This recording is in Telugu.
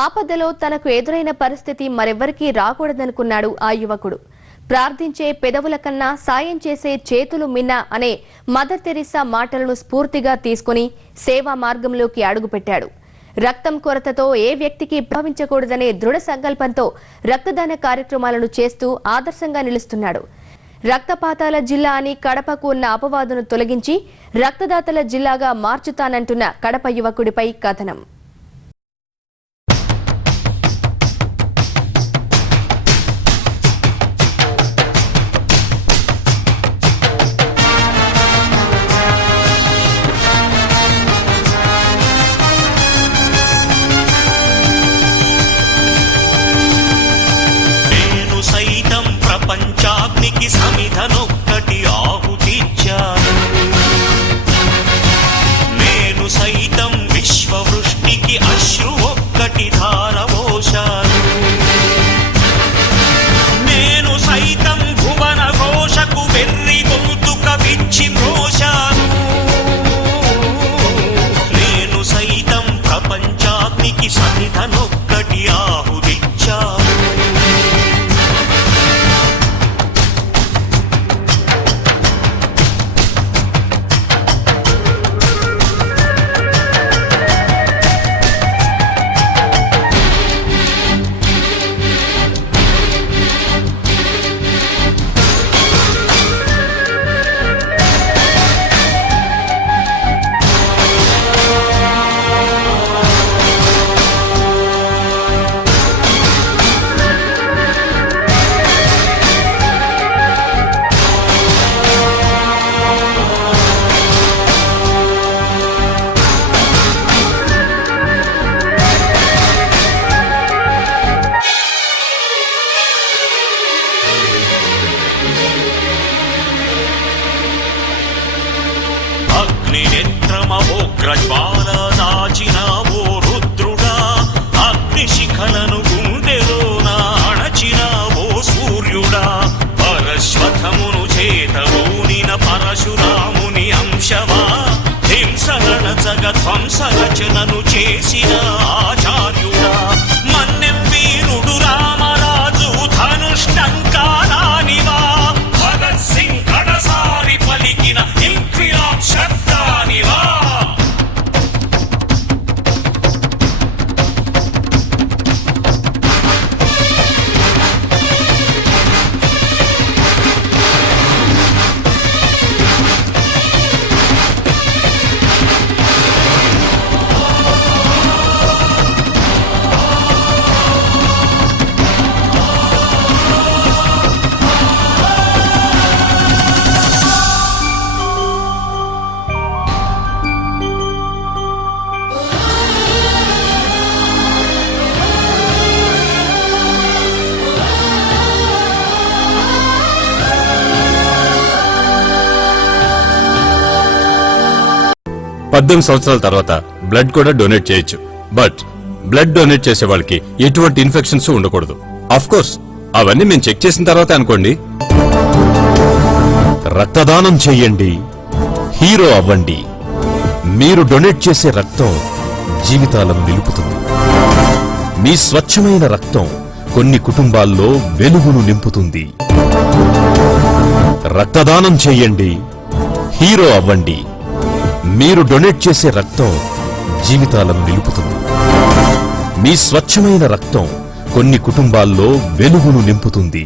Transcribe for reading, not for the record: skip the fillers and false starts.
ఆపదలో తనకు ఎదురైన పరిస్థితి మరెవ్వరికీ రాకూడదనుకున్నాడు ఆ యువకుడు. ప్రార్థించే పెదవుల కన్నా సాయం చేసే చేతులు మిన్న అనే మదర్ తెరీసా మాటలను స్ఫూర్తిగా తీసుకుని సేవా మార్గంలోకి అడుగుపెట్టాడు. రక్తం కొరతతో ఏ వ్యక్తికి భావించకూడదనే దృఢ సంకల్పంతో రక్తదాన కార్యక్రమాలను చేస్తూ ఆదర్శంగా నిలుస్తున్నాడు. రక్తపాతాల జిల్లా అని కడపకు ఉన్న అపవాదును తొలగించి రక్తదాతల జిల్లాగా మార్చుతానంటున్న కడప యువకుడిపై కథనం. ప్రపంచాగ్నికి సమిధనొక్కటి ఆహుతిచ్చాను. నేను సైతం విశ్వవృష్టికి అశ్రు ఒక్కటి ధారపోశాను. నేను సైతం భువన ఘోషకు వెర్రి గొంతుక విచ్చి మ్రోశాను. నేను సైతం ప్రపంచాగ్నికి సమిధనొక్కటి ఆహుతిచ్చాను. అగ్నినేత్రమోగ్రజ్వాల దాచినావో రుద్రుడా, అగ్నిశిఖలను గుండెలోన అణచినావో సూర్యుడా, పరశ్వథమును చేతబూనిన పరశురాముని అంశవా, హింసరణ జగధ్వంసరచనను చేసిన ఆచార్యుడా, మన్నెం వీరుడు రామరాజు ధనుష్టంకారానివా, భగత్ సింగ్ కడసారి పలికిన ఇంక్విలాబ్ శబ్దానివా. పద్దెనిమిది సంవత్సరాల తర్వాత బ్లడ్ కూడా డొనేట్ చేయొచ్చు. బట్ బ్లడ్ డొనేట్ చేసే వాళ్ళకి ఎటువంటి ఇన్ఫెక్షన్స్ ఉండకూడదు. ఆఫ్ కోర్స్ అవన్నీ మేము చెక్ చేసిన తర్వాత అనుకోండి. రక్తదానం చేయండి, హీరో అవ్వండి. మీరు డొనేట్ చేసే రక్తం జీవితాలను నిలుపుతుంది. మీ స్వచ్ఛమైన రక్తం కొన్ని కుటుంబాల్లో వెలుగును నింపుతుంది. రక్తదానం చేయండి, హీరో అవ్వండి. మీరు డొనేట్ చేసే రక్తం జీవితాలను నిలుపుతుంది. మీ స్వచ్ఛమైన రక్తం కొన్ని కుటుంబాల్లో వెలుగును నింపుతుంది.